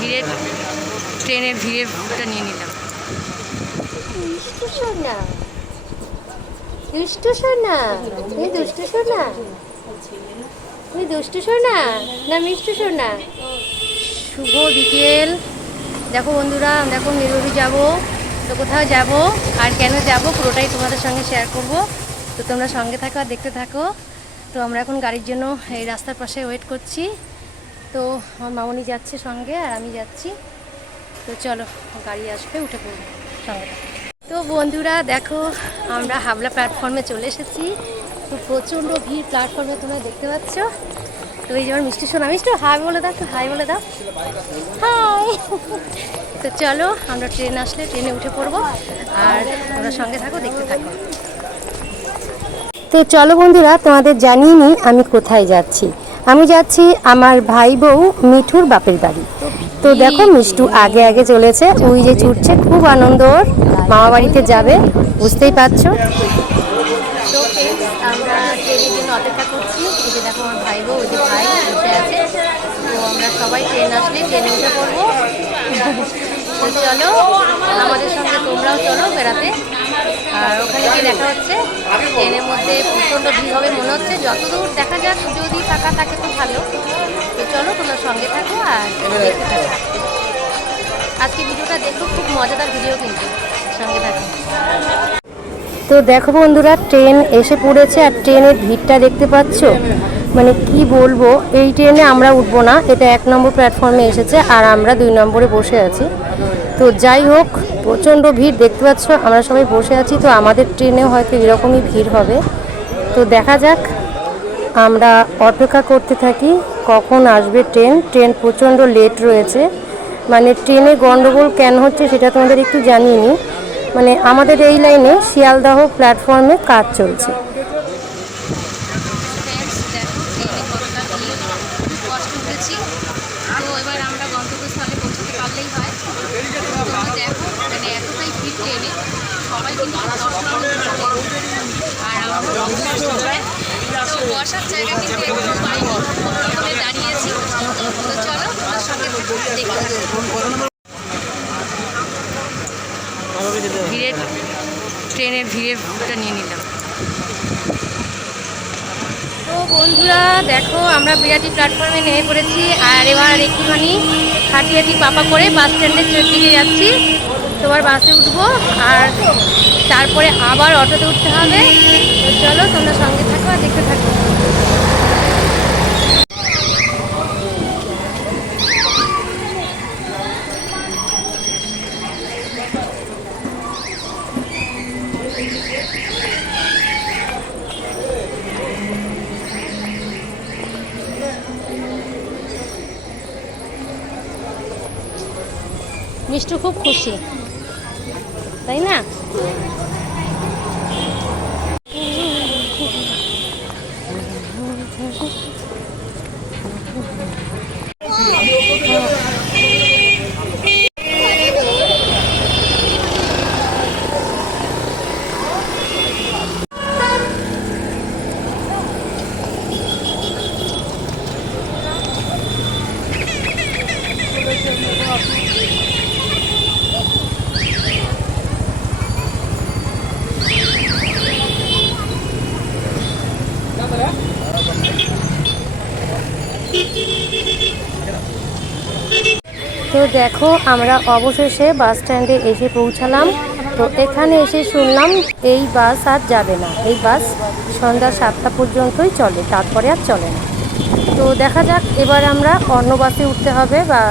ভিড়ে ট্রেনের ভিড়টা নিয়ে নিলাম। দুষ্টু সোনা, তুমি দুষ্টু সোনা, তুমি দুষ্টু সোনা না মিষ্টু সোনা। শুভ বিকেল। দেখো বন্ধুরা, আমরা এখন মেরুরি যাবো। তো কোথাও যাব আর কেন যাব পুরোটাই তোমাদের সঙ্গে শেয়ার করব। তো তোমরা সঙ্গে থাকো আর দেখতে থাকো। তো আমরা এখন গাড়ির জন্য এই রাস্তার পাশে ওয়েট করছি। তো আমার মামনি যাচ্ছে সঙ্গে আর আমি যাচ্ছি। তো চলো, গাড়ি আসবে, উঠে পড়বো সঙ্গে থাকো। তো বন্ধুরা দেখো, আমরা হাবড়া প্ল্যাটফর্মে চলে এসেছি। তো প্রচণ্ড ভিড় প্ল্যাটফর্মে, তোমরা দেখতে পাচ্ছ। তো এই যেমন মিষ্টি সোনা, মিষ্টি হাই বলে দাও, তো হাই বলে দাও, হাই। তো চলো, আমরা ট্রেন আসলে ট্রেনে উঠে পড়বো আর তোমরা সঙ্গে থাকো, দেখতে থাকো। তো চলো বন্ধুরা, তোমাদের জানিয়ে নিই আমি কোথায় যাচ্ছি। আমি যাচ্ছি আমার ভাই বউ মিঠুর বাপের বাড়ি। তো দেখো মিষ্টু আগে আগে চলেছে, ওই যে ছুটছে, খুব আনন্দ ওর, মামা বাড়িতে যাবে, বুঝতেই পারছো। তো আমরা ট্রেনের জন্য অপেক্ষা করছি। এই যে দেখো আমার ভাই বউ, ওই যে ভাই বসে আছে। তো আমরা সবাই ট্রেন আসলে ট্রেনে উঠে পড়বো। তো চলো, আমাদের সঙ্গে তোমরাও চলো বেড়াতে। আর ওখানে গিয়ে দেখা হচ্ছে। ট্রেনের মধ্যে প্রচণ্ড ভিড় হবে মনে হচ্ছে, যতদূর দেখা যাক, যদি ফাঁকা থাকে তো ভালো। তো চলো, তোমরা সঙ্গে থাকো আর দেখতে থাকো। আজকে ভিডিওটা দেখো, খুব মজাদার ভিডিও, কিন্তু সঙ্গে থাকো। তো দেখো বন্ধুরা, ট্রেন এসে পড়েছে আর ট্রেনের ভিড়টা দেখতে পাচ্ছ, মানে কি বলবো। এই ট্রেনে আমরা উঠবো না, এটা 1 নম্বর প্ল্যাটফর্মে এসেছে আর আমরা 2 নম্বরে বসে আছি। তো যাই হোক, প্রচণ্ড ভিড় দেখতে পাচ্ছ, আমরা সবাই বসে আছি। তো আমাদের ট্রেনেও হয়তো এরকমই ভিড় হবে। তো দেখা যাক, আমরা অপেক্ষা করতে থাকি কখন আসবে ট্রেন। ট্রেন প্রচণ্ড লেট রয়েছে, মানে ট্রেনে গন্ডগোল কেন হচ্ছে সেটা তোমাদের একটু জানিয়ে নিই। মানে আমাদের এই লাইনে শিয়ালদাহ প্ল্যাটফর্মে কাজ চলছে। তো এবার আমরা গন্তব্যস্থলে পৌঁছতে পারলেই হয়। দেখো মানে এতটাই ভিড় ট্রেনে, সবাই কিন্তু আর তো বসার জায়গা কিন্তু একটু পাইনি, ওখানে দাঁড়িয়েছি। তো চলো, ওর সঙ্গে ভিড়ে ট্রেনের ভিড়টা নিয়ে নিলাম। তো বন্ধুরা দেখো, আমরা বিরাটি প্ল্যাটফর্মে নেমে পড়েছি আর এবার একটুখানি হাঁটি পাপা করে বাস স্ট্যান্ডের দিকে যাচ্ছি। তোমার বাসে উঠবো আর তারপরে আবার অটোতে উঠতে হবে। তো চলো, তোমরা সঙ্গে থাকো আর দেখতে থাকো। মিষ্টু খুব খুশি, তাই না? তো দেখো, আমরা অবশেষে বাস স্ট্যান্ডে এসে পৌঁছালাম। তো এখানে এসে শুনলাম এই বাস আর যাবে না, এই বাস সন্ধ্যা 7টা পর্যন্তই চলে, তারপরে আর চলে না। তো দেখা যাক, এবার আমরা অন্য বাসে উঠতে হবে, বা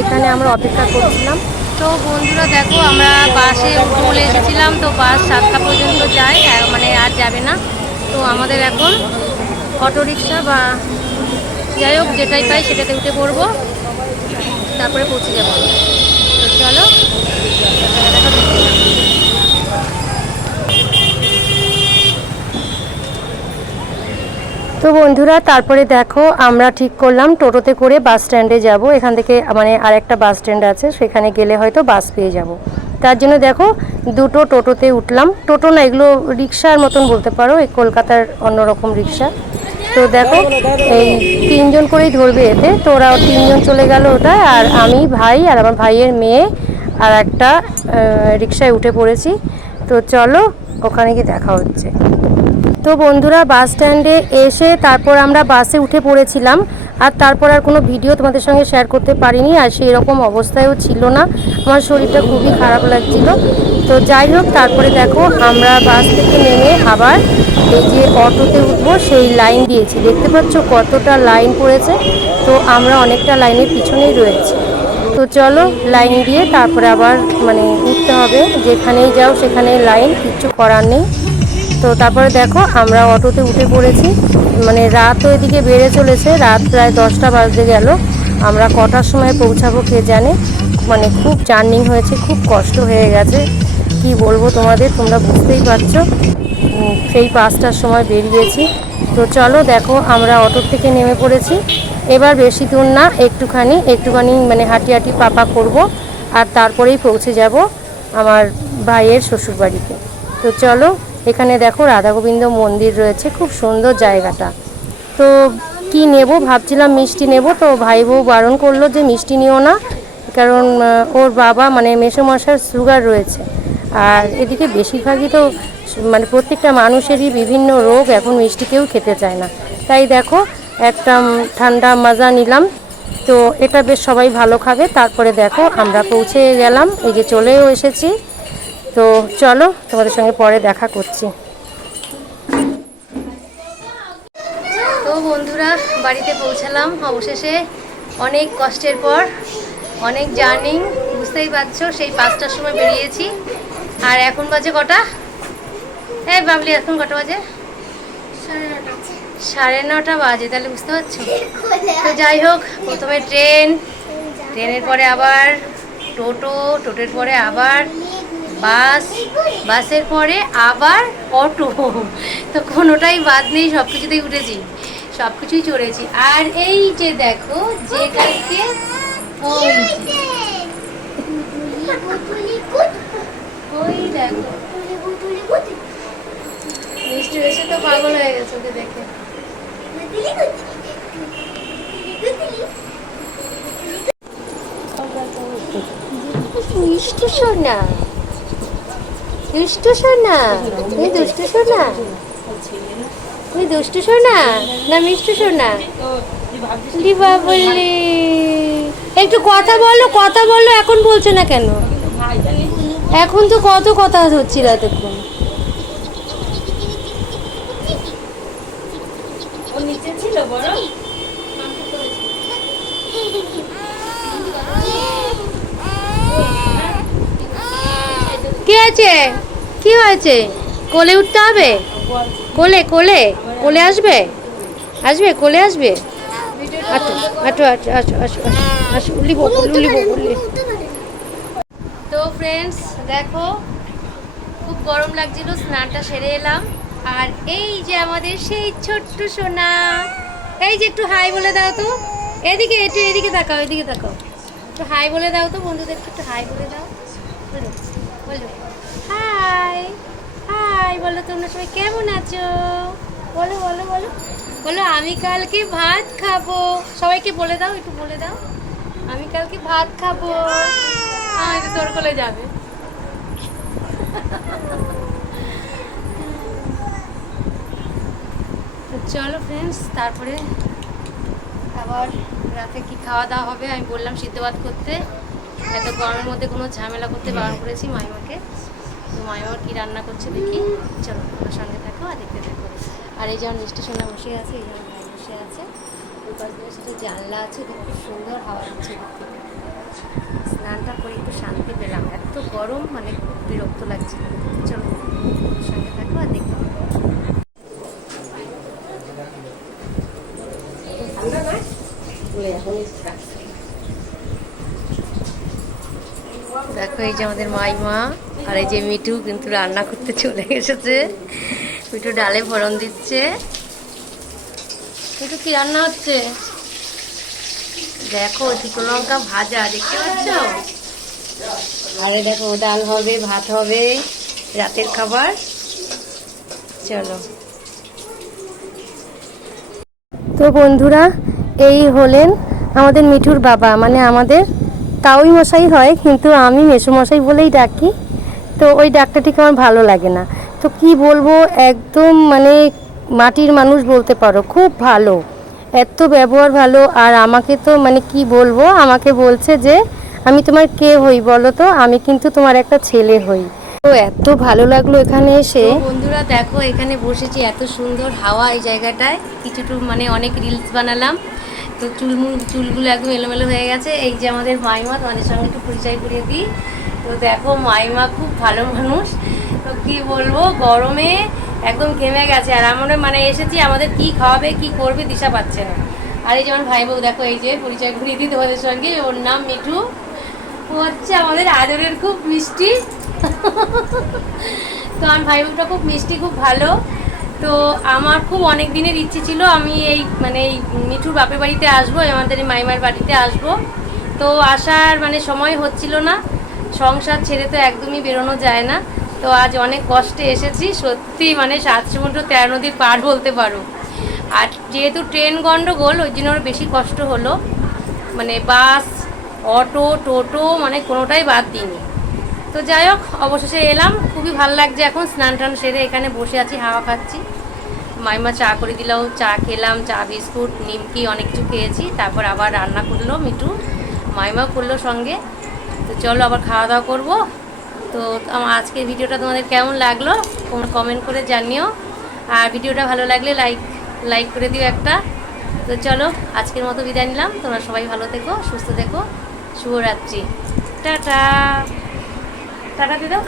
এখানে আমরা অপেক্ষা করছিলাম। তো বন্ধুরা দেখো, আমরা বাসে চলে এসেছিলাম। তো বাস 7টা পর্যন্ত যায়, মানে আর যাবে না। তো আমাদের এখন অটোরিকশা বা যাই হোক যেটাই পাই সেটাতে উঠে পড়বো, তারপরে পৌঁছে যাবো। তো চলো। তো বন্ধুরা তারপরে দেখো, আমরা ঠিক করলাম টোটোতে করে বাস স্ট্যান্ডে যাব। এখান থেকে মানে আরেকটা বাস স্ট্যান্ড আছে, সেখানে গেলে হয়তো বাস পেয়ে যাব। তার জন্য দেখো, দুটো টোটোতে উঠলাম। টোটো না, এগুলো রিক্সার মতন বলতে পারো, এই কলকাতার অন্যরকম রিক্সা। তো দেখো এই 3 জন করেই ধরবে এতে, তো ওরা 3 জন চলে গেল ওটা, আর আমি, ভাই আর আমার ভাইয়ের মেয়ে আর একটা রিকশায় উঠে পড়েছি। তো চলো ওখানে গিয়ে দেখা হচ্ছে। তো বন্ধুরা বাস স্ট্যান্ডে এসে তারপর আমরা বাসে উঠে পড়েছিলাম, আর তারপর আর কোনো ভিডিও তোমাদের সঙ্গে শেয়ার করতে পারিনি, আর সেই রকম অবস্থায়ও ছিল না, আমার শরীরটা খুবই খারাপ লাগছিল। তো যাই হোক, তারপরে দেখো আমরা বাস থেকে নেমে আবার এই যে অটোতে উঠবো সেই লাইন দিয়েছি, দেখতে পাচ্ছ কতটা লাইন পড়েছে। তো আমরা অনেকটা লাইনের পিছনেই রয়েছি। তো চলো লাইন দিয়ে তারপরে আবার মানে উঠতে হবে, যেখানেই যাও সেখানেই লাইন, কিচ্ছু করার নেই। তো তারপরে দেখো আমরা অটোতে উঠে পড়েছি, মানে রাতও এদিকে বেড়ে চলেছে, রাত প্রায় 10টা বাজতে গেল। আমরা কটার সময় পৌঁছাবো কে জানে, মানে খুব জার্নি হয়েছে, খুব কষ্ট হয়ে গেছে, কি বলবো তোমাদের, তোমরা বুঝতেই পারছো। সেই 5টার সময় বেরিয়েছি। তো চলো দেখো আমরা অটো থেকে নেমে পড়েছি, এবার বেশি দূর না, একটুখানি মানে হাঁটি হাঁটি পাপা করব, আর তারপরেই পৌঁছে যাব আমার ভাইয়ের শ্বশুরবাড়িতে। তো চলো, এখানে দেখো রাধা গোবিন্দ মন্দির রয়েছে, খুব সুন্দর জায়গাটা। তো কি নেব ভাবছিলাম, মিষ্টি নেব, তো ভাই বউ বারণ করলো যে মিষ্টি নিও না, কারণ ওর বাবা মানে মেসোমশার সুগার রয়েছে, আর এদিকে বেশিরভাগই তো মানে প্রত্যেকটা মানুষেরই বিভিন্ন রোগ, এখন মিষ্টি কেউ খেতে চায় না। তাই দেখো একটা ঠান্ডা মাজা নিলাম, তো এটা বেশ সবাই ভালো খাবে। তারপরে দেখো আমরা পৌঁছে গেলাম, এই যে চলেও এসেছি। তো চলো তোমাদের সঙ্গে পরে দেখা করছি। তো বন্ধুরা বাড়িতে পৌঁছালাম অবশেষে, অনেক কষ্টের পর, অনেক জার্নি, বুঝতেই পারছো, সেই 5টার সময় বেরিয়েছি, আর এখন বাজে কটা? এই বাবলি এখন কটা বাজে? 9:30 বাজে, তাহলে বুঝতে পারছো। তো যাই হোক, প্রথমে ট্রেনের পরে আবার টোটোর পরে আবার বাস, বাসের পরে আবার অটো, তো কোনোটাই বাদ নেই, সব কিছুতেই উঠেছি, সব কিছুই চড়েছি। আর এই যে দেখো যে কালকে ওই দেখো মিষ্টি এসে তো পাগল হয়ে গেছে ওকে দেখে। মিষ্টি সোনা, দুষ্টু সোনা, তুমি দুষ্টু সোনা, তুমি দুষ্টু সোনা না মিষ্টি সোনা? দিবা বললি একটু কথা বলো, এখন বলছো না কেন? এখন তো কত কথা হচ্ছিল এতক্ষণ। নিচে ছিল বড়, কি আছে, কি হয়েছে? কোলে উঠতে হবে, কোলে কোলে কোলে আসবে, কোলে আসবে। তো ফ্রেন্ডস দেখো, খুব গরম লাগছিল, স্নানটা সেরে এলাম, আর এই যে আমাদের সেই ছোট্ট সোনা, এই যে একটু হাই বলে দাও তো, এদিকে তাকাও, একটু হাই বলে দাও তো বন্ধুদেরকে, একটু হাই বলে দাও, বলো হাই, বলো তোমরা সবাই কেমন আছো, বলো বলো বলো বলো আমি কালকে ভাত খাবো, সবাইকে বলে দাও, একটু বলে দাও, আমি কালকে ভাত খাবো, তো তোর কোলে যাবে। চলো ফ্রেন্ডস, তারপরে আবার রাতে কি খাওয়া দাওয়া হবে, আমি বললাম সিদ্ধ ভাত করতে, এত গরমের মধ্যে কোনো ঝামেলা করতে বারণ করেছি মাইমাকে। তো মাইমা কি রান্না করছে দেখি, চলো ওর সঙ্গে থাকো আর দেখতে থাকো। আর এই যেমন মিষ্টি সোনা বসে আছে, এই যেমন ভাই বসে আছে, ওই পাশ দিয়ে সেটা জানলা আছে, খুব সুন্দর হাওয়া দিচ্ছে দেখতে। স্নানটা করে একটু শান্তি পেলাম, এত গরম মানে খুব বিরক্ত লাগছে। চলো ওর সঙ্গে থাকো আর দেখতে থাকো। দেখো এই যে আমাদের মাইমা, আর এই যে মিঠু কিন্তু রান্না করতে চলে এসেছে, মিঠু ডালে ফোড়ন দিচ্ছে। মিঠু কি রান্না হচ্ছে দেখো, শুকনো লঙ্কা ভাজা, দেখতে পাচ্ছ, আরে দেখো ডাল হবে, ভাত হবে, রাতের খাবার। চলো তো বন্ধুরা, এই হলেন আমাদের মিঠুর বাবা, মানে আমাদের কাউই মশাই হয়, কিন্তু আমি মেসোমশাই বলেই ডাকি। তো ওই ডাকটা ঠিক আমার ভালো লাগে না। তো কি বলবো, একদম মানে মাটির মানুষ বলতে পারো, খুব ভালো, এত ব্যবহার ভালো। আর আমাকে তো মানে কি বলবো, আমাকে বলছে যে আমি তোমার কে হই বলো তো, আমি কিন্তু তোমার একটা ছেলে হই। তো এত ভালো লাগলো এখানে এসে। বন্ধুরা দেখো, এখানে বসেছি, এত সুন্দর হাওয়া এই জায়গাটায়, কিছুটু মানে অনেক রিলস বানালাম। তো চুলগুলো একদম এলোমেলো হয়ে গেছে। এই যে আমাদের মাইমা, তোমাদের সঙ্গে একটু পরিচয় করিয়ে দিই। তো দেখো, মাইমা খুব ভালো মানুষ। তো কি বলবো, গরমে একদম ঘেমে গেছে। আর আমরা মানে এসেছি, আমাদের কি খাওয়াবে কি করবে দিশা পাচ্ছে না। আর এই যেমন ভাই বউ, দেখো এই যে পরিচয় করিয়ে দিই তোমাদের সঙ্গে, ওর নাম মিঠু। ও হচ্ছে আমাদের আদরের খুব মিষ্টি। তো আমার ভাই বউটা খুব মিষ্টি, খুব ভালো। তো আমার খুব অনেক দিনের ইচ্ছে ছিল, আমি এই মানে এই মিঠুর বাপের বাড়িতে আসবো, আমাদের এই মাইমার বাড়িতে আসবো। তো আসার মানে সময় হচ্ছিল না, সংসার ছেড়ে তো একদমই বেরোনো যায় না। তো আজ অনেক কষ্টে এসেছি সত্যি, মানে 7 সমুদ্র 13 নদীর পার বলতে পারো। আর যেহেতু ট্রেন গন্ডগোল, ওই জন্য আরও বেশি কষ্ট হলো। মানে বাস, অটো, টোটো মানে কোনোটাই বাদ দিইনি। তো যাই হোক, অবশেষে এলাম, খুবই ভালো লাগছে। এখন স্নান টান সেরে এখানে বসে আছি, হাওয়া খাচ্ছি। মাইমা চা করে দিল, চা খেলাম, চা বিস্কুট নিমকি অনেক কিছু খেয়েছি। তারপর আবার রান্না করলো মিঠু, মাইমাও করলো সঙ্গে। তো চলো আবার খাওয়া দাওয়া করবো। তো আমার আজকের ভিডিওটা তোমাদের কেমন লাগলো তোমরা কমেন্ট করে জানিও। আর ভিডিওটা ভালো লাগলে লাইক করে দিও একটা। তো চলো, আজকের মতো বিদায় নিলাম। তোমরা সবাই ভালো থেকো, সুস্থ থেকো। শুভরাত্রি, টাটা। টাটা দিদাও।